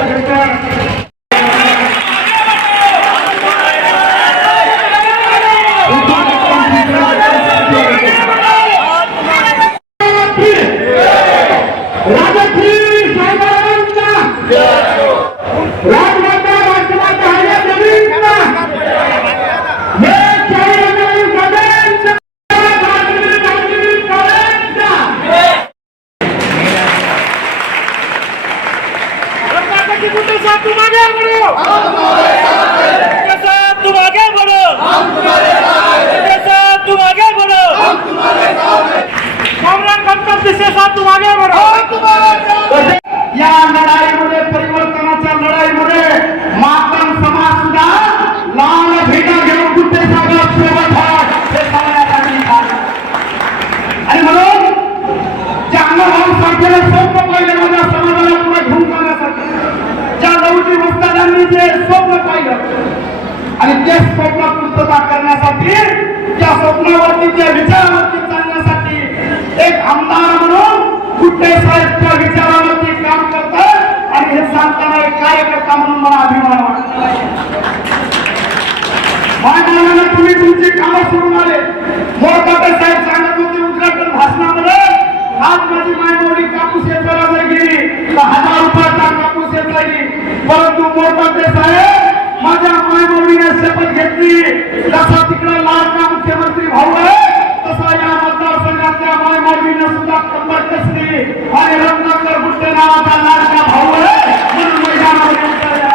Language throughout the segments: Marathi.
இருக்கிறார் पूर्तता करण्यासाठी त्या स्वप्नावरती त्या विचारावरती चालण्यासाठी एक आमदार म्हणून कुठे साहेब त्या विचारावरती काम करतात आणि हे सांगताना एक कार्यकर्ता म्हणून मला अभिमान वाटत. तुम्ही तुमची कामं सोडून आले. मोरकाटे साहेब सांगत होते उद्घाटन भाषणामध्ये आज माझी मायमोडी कापूस येताना जर गेली तर हजार रुपयाचा कापूस येत राहिली परंतु मोरकाटे साहेब माझ्या मायमोडीने शपथ घेतली. जसा तिकडे लाडका मुख्यमंत्री भाऊ आहे तसा या मतदारसंघातल्या मायमोडीने सुद्धा कंबर कसली आणि रत्नाकर गुट्टे नावाचा लाडका भाऊ आहे म्हणून मैदानामध्ये उतरला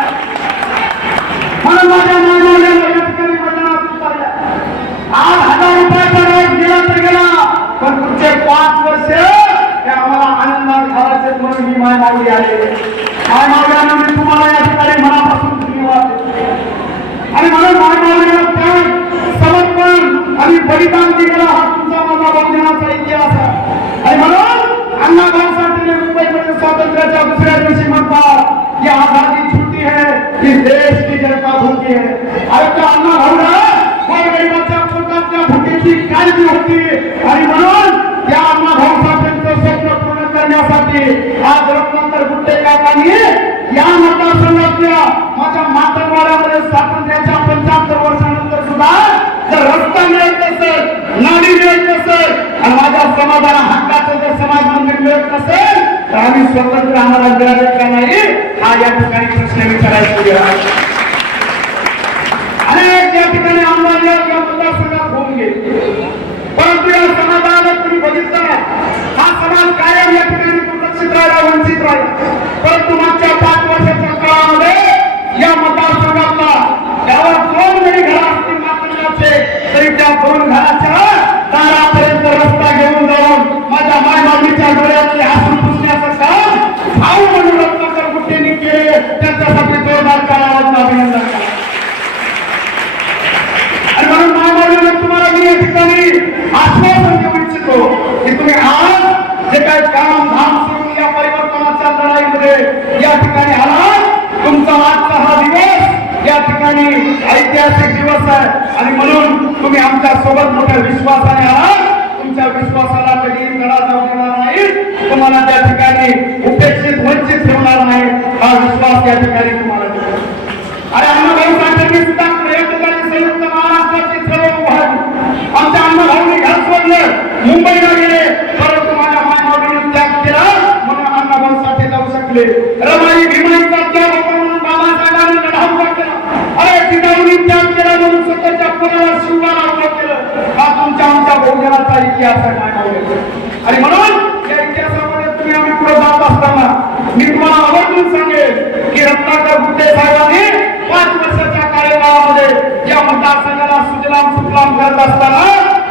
म्हणून माझ्या मानवल्याला या ठिकाणी मैदानात उतरल्या आज हजार रुपयाचा रोज गेला तर गेला पण पुढचे पाच वर्ष हे आम्हाला आनंदात घालायचे म्हणून मी माय मावली आले माय मावल्यानं मी तुम्हाला या ठिकाणी मनापासून धन्यवाद देतो. आणि म्हणून माय मावल्याला त्याग समर्पण आणि बलिदान दिलेला हा तुमचा माझा बलिदानाचा इतिहास आहे आणि म्हणून अण्णाभाऊ साठे मुंबईमध्ये स्वातंत्र्याच्या दुसऱ्या दिवशी म्हणतात की आजादी छुट्टी है कि देश की जनता भूखी है अरे त्या अण्णा भाऊला गोरगरिबाच्या पोटातल्या भुकेची काळजी होती आणि म्हणून त्या अण्णा भाऊ साहेबांचं स्वप्न पूर्ण करण्यासाठी आज रत्नाकर गुट्टे काकांनी या मतदारसंघातल्या माझ्या मातंगवाड्यामध्ये स्वातंत्र्याच्या पंच्याहत्तर वर्षानंतर सुद्धा जर रस्ता मिळत नसेल नाडी मिळत नसेल आणि माझ्या समाजाला हक्काचं जर समाज मंदिर मिळत नसेल तर आम्ही स्वतंत्र आम्हाला मिळाले का नाही हा या ठिकाणी प्रश्न विचारायचा आहे अनेक या ठिकाणी आमदार या या मतदारसंघात होऊन गेले परंतु या समाजाला तुम्ही बघितलं ना, हा समाज कायम या ठिकाणी दुर्लक्षित राहिला वंचित राहिला. परंतु मागच्या पाच वर्षाच्या काळामध्ये या आणि म्हणून तुम्ही आमच्यासोबत मोठ्या विश्वासाने आहात. तुमच्या विश्वासाला कधी तडा जाऊ देणार नाही. तुम्हाला त्या ठिकाणी उपेक्षित वंचित ठेवणार नाही. हा विश्वास या ठिकाणी तुम्हाला अरे अण्णाभाऊ साठेंनी सुद्धा या ठिकाणी संयुक्त महाराष्ट्राची उभारली. आमच्या अण्णाभाऊंनी घर सोडलं. मुंबईला गेले परंतु माझ्या मायभाऊने त्याग केला. म्हणून अण्णाभाऊ साठे जाऊ शकले. रमाई भीमा त्याग होता म्हणून बाबासाहेबांनी लढा उभा केला अरे जिजाऊंनी त्याग केला म्हणून कोणाला पुण्याला शिवबाला उभं केलं. हा तुमच्या आमच्या भोजनाचा इतिहास आहे आणि म्हणून या इतिहासामध्ये तुम्ही आम्ही पुढे जात असताना मी तुम्हाला आवर्जून सांगेल की रत्नाकर गुट्टे साहेबांनी पाच वर्षाच्या कार्यकाळामध्ये या मतदारसंघाला सुजलाम सुफलाम करत असताना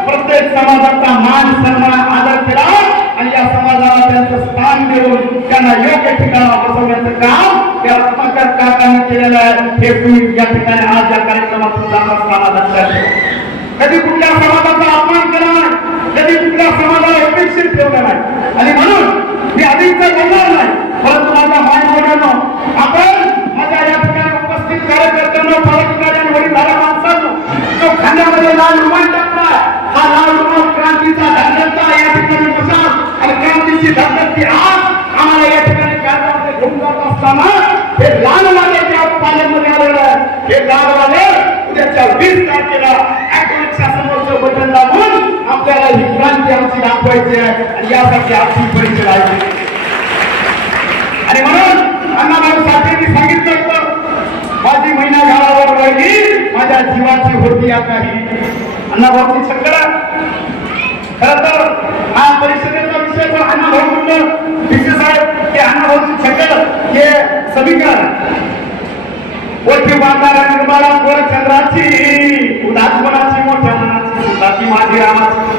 प्रत्येक समाजाचा मान सन्मान आदर केला आणि या समाजाला त्यांचं स्थान देऊन त्यांना योग्य ठिकाणी बसवण्याचं काम या रत्नाकर काकांनी केलेलं आहे. हे तुम्ही या ठिकाणी आज या कार्यक्रमात जात असताना कधी कुठल्या समाजाचा अपमान केला नाही कधी कुठल्या समाजाला अपेक्षित ठेवलं नाही. आणि म्हणून मी अधिक तर बोलणार नाही परंतु माझ्या माय आपण माझ्या या ठिकाणी उपस्थित कार्यकर्त्यांना फरक वीस तारखेला ऍटोच्या समोरचं बटन दाबून आपल्याला ही क्रांती आमची दाखवायची आहे आणि यासाठी आमची परिचय आहे आणि म्हणून अण्णाभाऊ साठेंनी सांगितलं होतं माझी महिना घालावर राहिली माझ्या जीवाची होती या काही अण्णाभाऊची शंकरा खर तर हा परिषदेचा विषय जो अण्णाभाऊ म्हणलं विषय साहेब ते अण्णाभाऊची शंकर हे समीकरण. ओळखी बांधारा निर्माणा गोरचंद्राची उदासपणाची मोठ्या मनाची सुताची माझी रामाची.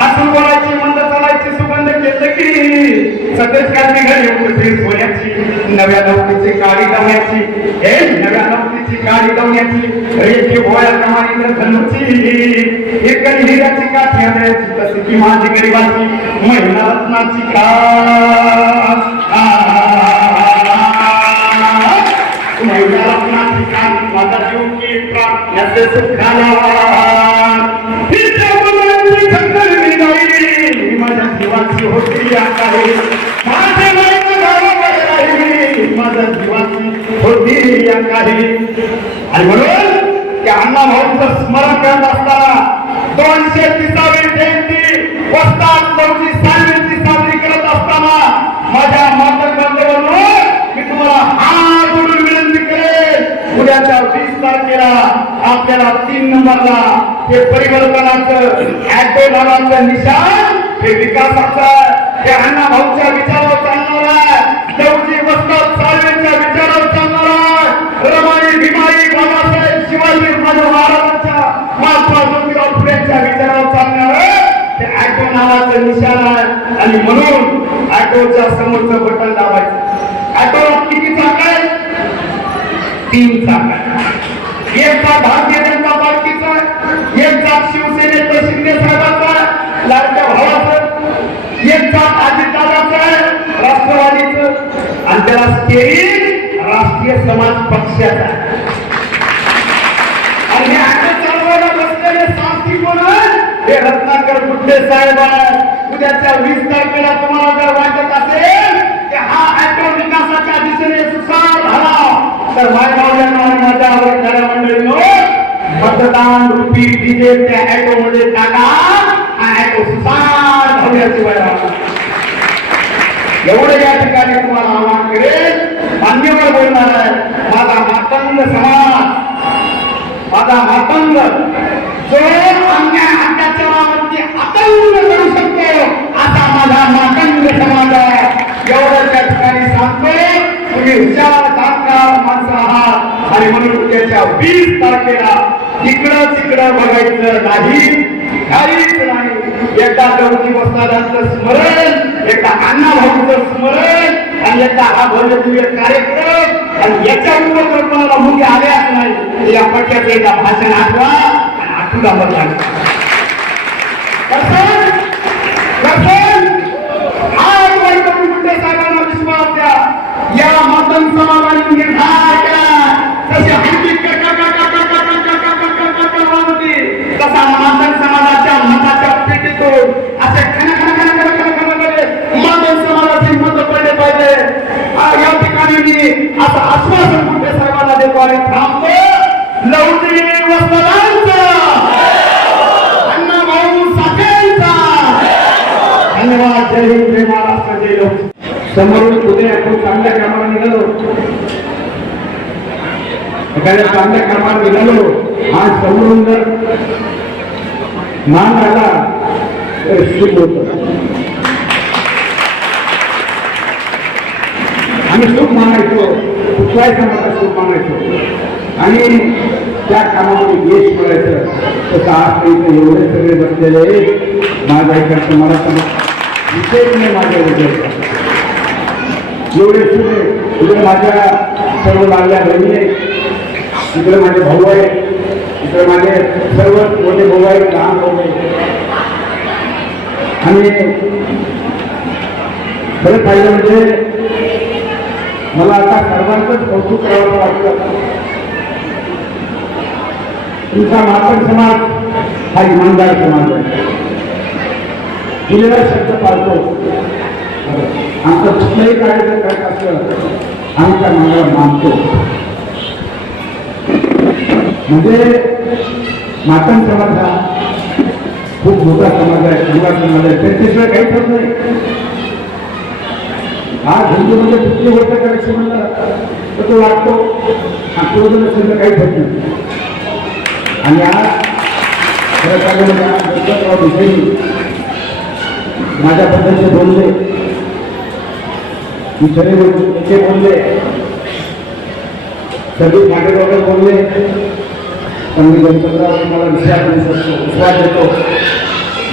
हसून बोलायची मंद चालायची सुगंध केलं की सतेज काढली घरी पृथ्वी सोन्याची नव्या नवतीची काळी दवण्याची हे नव्या नवतीची काळी दवण्याची रेखी भोया प्रमाणे धनुची एक हिराची काठी आणायची तशी की माझी गरिबाची महिला रत्नाची का प्राण सुखाला हिच्या मुलांची संकल विनाई माझ्या जीवाची होती या काही माझे लग्न गावामध्ये राहिली माझ्या जीवाची होती या काही आणि म्हणून त्या अण्णा भाऊचं स्मरण करत असताना दोनशे तिसावी जयंती वस्तात नऊची सांगलीची साजरी करत असताना माझ्या मातृबंधूंवर मी तुम्हाला हात जोडून विनंती करेन उद्याच्या वीस तारखेला आपल्याला तीन नंबरला हे परिवर्तनाचं ऍटो निशाण हे विकासाचं हे अण्णा भाऊच्या विचारावर चालणार आहे. देवजी वस्तात साहेबांच्या विचारावर चालणार आहे. रमाई भीमाई बाबासाहेब शिवाजी महाराज महाराजांच्या महात्मा ज्योतिराव फुलेंच्या विचारावर चालणार आहे. ते ऍटो नावाचं निशाण आहे. आणि म्हणून ऍटोच्या समोरचं बटन दाबायचं. ऍटोला किती चाक आहे? तीन चाक आहे. एक भारतीय जनता पार्टीचा आहे शिवसेनेचा शिंदे साहेबांचा लाडक्या भावाचा एक अजितदादाचा अजितदादाचं आहे राष्ट्रवादीचं आणि त्याला स्टेरिंग राष्ट्रीय समाज पक्षाचा. आणि चालवायला बसलेले साथी कोण हे रत्नाकर कुठले साहेब उद्याच्या वीस तारखेला तुम्हाला जर वाटत असेल की हा ऍटो विकासाच्या दिशेने सुसार झाला तर माझ्या मतदान रूपी त्या ऍटो मध्ये टाका हा ऍटो सुसार झाल्याची वेळ एवढं या ठिकाणी तुम्हाला आव्हान करेल. मान्यवर बोलणार आहे माझा मातंग समाज माझा मातंग जो अन्याय अत्याचारावरती आतंक करू शकतो असा माझा मातंग समाज आहे. एवढं त्या ठिकाणी सांगतो तुम्ही हुशार जाणकार माणसं आहात. आणि म्हणून उद्याच्या वीस तारखेला इकडं तिकडं बघायचं नाही. काहीच नाही. एकदा गौरी प्रसादांचं स्मरण एकदा अण्णा भाऊचं स्मरण आणि एकदा हा भव्य कार्यक्रम. आणि याच्या उपर तुम्हाला मुली आल्याच नाही या पट्ट्याचं एकदा भाषण आठवा आणि आठवडा बदला आज वैभवी मुंडे साहेबांना विश्वास द्या. या मतदान समाज समोरून उद्या आपण चांगल्या कामाला निघालो. एखाद्या चांगल्या कामाला निघालो. आज समोरून जर मान आला तर शुभ होत. आम्ही सुख मानायचो. कुठल्याही कामाला सुख मानायचो. आणि त्या कामामध्ये यश मिळायचं तसं आज इथे एवढे सगळे बसलेले माझ्या इकडचं मला तर विशेष नाही माझ्या विजय एवढे शुभे इकडे माझ्या सर्व लागल्या बहिणी आहेत. इकडे माझे भाऊ आहे इकडे माझे सर्व मोठे भाऊ आहेत लहान भाऊ आहेत. आणि खरं पाहिलं म्हणजे मला आता सर्वांचंच कौतुक करावं वाटतं. तुमचा मापन समाज हा इमानदार समाज आहे. दिलेला शब्द पाळतो. आमचं कुठलंही कार्यक्रम करत असलं आम्ही त्या मंडळात मानतो. म्हणजे मातंग समाज हा खूप मोठा समाज आहे चांगला समाज आहे. त्यांच्याशिवाय काहीच होत नाही. हा म्हणजे कुठली गोष्ट करायची म्हणलं तर तो लागतो आणि असेल तर काहीच होत नाही. आणि आज खरं सांगितलं माझ्या पद्धतीने बोलले विचारे बोलले बोलले. सगळी पाटेगावकर बोलले. पण मी गणपतराव मला विश्वास देऊ शकतो विश्वास देतो.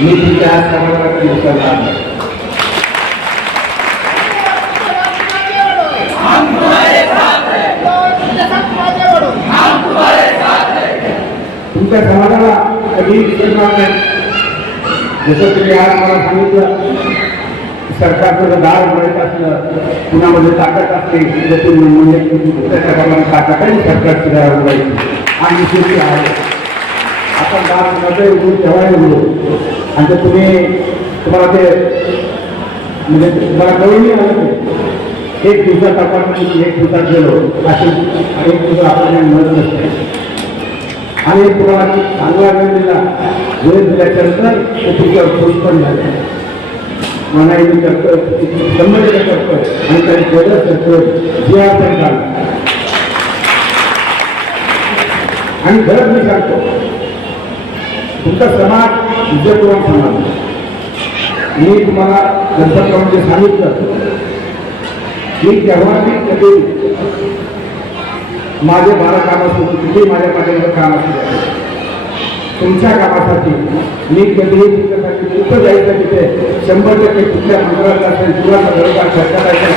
मी तुमच्या आज समाजाला विचारला आहे तुमच्या समाजाला कधी विसरणार नाही. जसं तुम्ही आज मला सांगितलं सरकारचं दार मिळत असलं कुणामध्ये ताकद असते जसे म्हणजे दुसऱ्या प्रमाणे ताकद आहे सरकारची दार उघडायची. आणि शेती आहे आपण दारमध्ये उघडून तेव्हा उघडू. आणि जर तुम्ही तुम्हाला ते म्हणजे तुम्हाला कळून आलं एक दिवसात आपण एक दिवसात गेलो असे एक दिवस आपल्याला मिळत नसते. आणि तुम्हाला चांगला वेळ दिला वेळ दिल्याच्यानंतर ते तुमच्यावर पण झाले. म्हणायची मी करतोय शंभर टक्के आणि काही केलं करतोय जे आपण काढलं आणि खरंच मी सांगतो तुमचा समाज विजयपूर्वक समाज मी तुम्हाला गणपतरावांचे सांगितलं की तेव्हा मी कधी माझे बारा काम असो किती माझ्या पाठीवर काम असले तुमच्या कामासाठी मी म्हणजे कधीही तुमच्यासाठी कुठं जायचं तिथे? शंभर टक्के तुमच्या मंदिरात असेल तुला दरबार सरकार असेल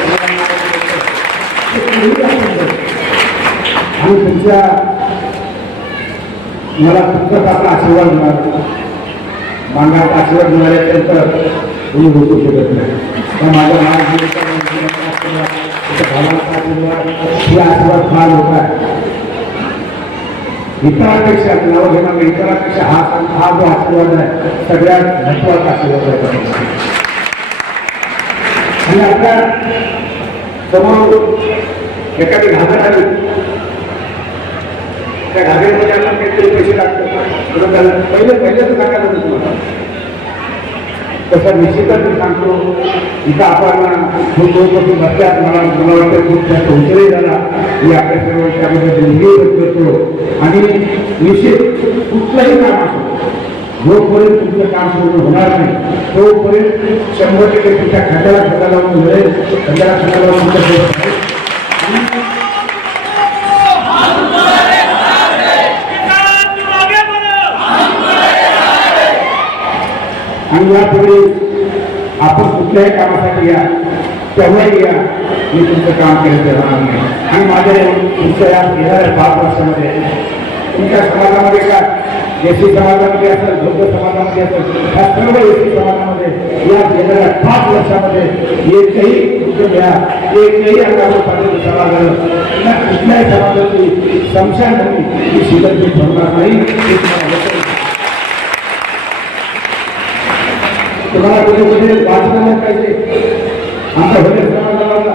आणि तुमच्या मला तुमचाच आपला आशीर्वाद मिळाला. मांगाचा आशीर्वाद मिळाल्यानंतर तुम्ही होऊ शकत नाही. माझ्या महाराष्ट्र आशीर्वाद फार मोठा आहे. इतरांपेक्षा नाव घेणार नाही, इतरांपेक्षा हा हा जो आशीर्वाद आहे सगळ्यात महत्त्वाचा आशीर्वाद आहे. आणि आपल्यासमोर एखादी घागर आली त्या घागेमध्ये आपण काहीतरी पैसे लागतात. पहिले पहिले तर सांगायला होतं तुम्हाला. तसं निश्चितच मी सांगतो इथं आपण खूप लोकं बसल्यात मला मला वाटतं खूप जास्त हुशारही झाला. मी आपल्या सर्व त्याबद्दल निधी करतो. आणि निश्चित कुठलंही काम असो जोपर्यंत तुमचं काम पूर्ण होणार नाही तोपर्यंत शंभर टक्के तुमच्या खात्याला खाता लावून मिळेल. खात्याला खाता लावून आणि यापुढे आपण कुठल्याही कामासाठी या तेव्हाही या. मी तुमचं काम केलं राहणार नाही आणि माझ्या तुमच्या या येणाऱ्या पाच वर्षामध्ये. तुमच्या समाजामध्ये का? एसी समाजामध्ये असेल बौद्ध समाजामध्ये असेल, ह्या सर्व एसी समाजामध्ये या येणाऱ्या पाच वर्षामध्ये एकही घ्या एकही अंगावर पाटील समाज या कुठल्याही समाजाची संशय नाही ही शिकत मी ठेवणार नाही. तुम्हाला कुठे कुठे वाचनाला पाहिजे आमच्या भजन समाजाला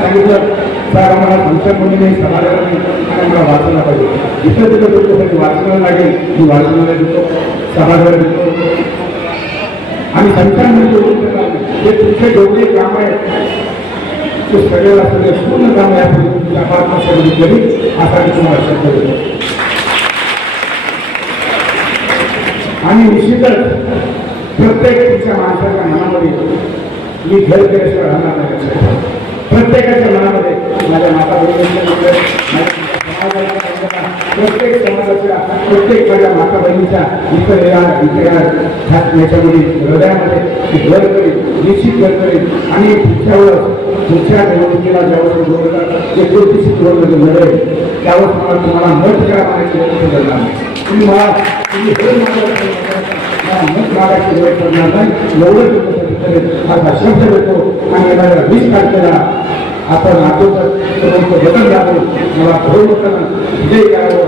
सांगितलं सर आम्हाला फंक्शन मुलीने समाजाला आम्हाला वाचनाला पाहिजे इथं तिथं तुमच्यासाठी वाचनाला लागेल. मी वाचनाला देतो समाजाला देतो. आणि संस्थांमध्ये म्हणजे जे तुमचे जेवढे काम आहे ते सगळ्याला सगळे पूर्ण काम आहे तुमच्या पाच वर्षामध्ये असा मी तुम्हाला शब्द देतो. आणि निश्चितच प्रत्येक तुमच्या माणसाच्या मनामध्ये मी घर केल्याशिवाय राहणार नाही. प्रत्येकाच्या मनामध्ये माझ्या माता बहिणींच्या प्रत्येक समाजाच्या प्रत्येक माझ्या माता बहिणीच्या इतर या इतर या याच्यामध्ये हृदयामध्ये मी घर करेन निश्चित घर करेन. आणि पुढच्यावर वेळेस पुढच्या निवडणुकीला ज्यावेळेस निवडणुका जे ज्योतिषी निवडणूक लढेल त्यावर मला तुम्हाला मत करा मागायची गरज तुम्ही मला तुम्ही हे मला मत वेळ पडणार नाही एवढं तुमच्यासाठी करेल शब्द देतो आणि येणाऱ्या वीस तारखेला आपण अगोदर बदल घ्यावं मला बहुमतानं विजय करावं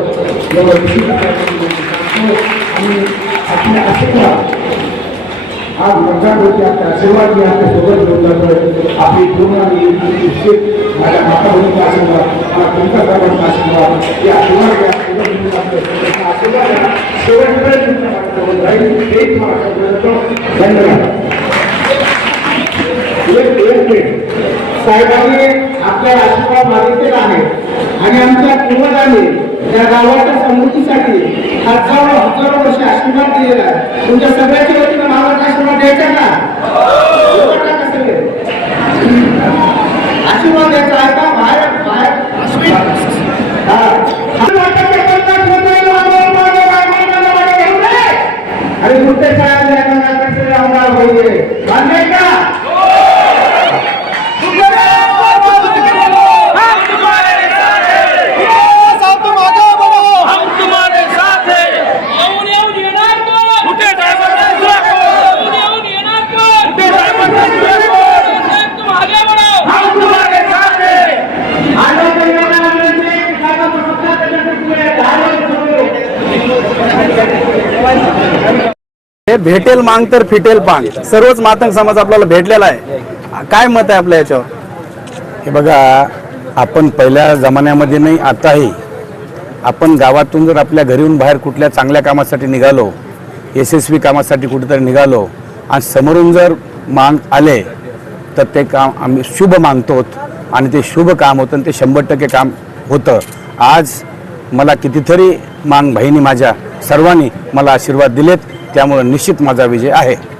एवढं निश्चित आणि आपल्या आशीर्वाद आज मतदान आपल्या आशीर्वाद मी आपल्यासोबत घेऊन जातोय आपली पूर्ण आणि माझ्या माता बहिणीचा आशीर्वाद मला तुमचा सर्वांचा आशीर्वाद या आशीर्वाद आशीर्वाद घ्या. शेवटपर्यंत धन्यवाद साहेबांनी आपल्या आशीर्वाद मागितलेला आहे. आणि आमच्या पूर्वजांनी त्या गावाच्या समृद्धीसाठी हजारो हजारो वर्ष आशीर्वाद दिलेला आहे. तुमच्या सगळ्याच्या वतीनं मला आशीर्वाद द्यायचा का? आशीर्वाद द्यायचा आहे का बाहेर बाहेर हा. आशीर्वादाच्या पन्नास रुपये मागे, मागे, मागे, मागे, मागे घेऊन ये. आणि गुट्टे साहेब या गावाकडचे आमदार होईल मान्य आहे का हम तुम्हारे साथ हैं येऊन येऊन येणार कोण? कुठे साहेबांचा येऊन येऊन येणार कोण? कुठे साहेबांचा साहेब, तुम आगे बढ़ो. हम तुम्हारे साथ हैं आलो परिवार में काका पक्का करने पूरे धारण हे भेटेल मांग तर फिटेल पांग सर्वच मातंग समाज आपल्याला भेटलेला आहे. काय मत आहे आपल्या याच्यावर? हे बघा आपण पहिल्या जमान्यामध्ये नाही आताही आपण गावातून जर आपल्या घरीहून बाहेर कुठल्या चांगल्या कामासाठी निघालो यशस्वी कामासाठी कुठेतरी निघालो आणि समोरून जर मांग आले तर ते काम आम्ही शुभ मानतो आणि ते शुभ काम होतं आणि ते शंभर टक्के काम होतं. आज मला कितीतरी मांग बहिणी माझ्या सर्वांनी मला आशीर्वाद दिलेत. त्यामुळे निश्चित माझा विजय आहे.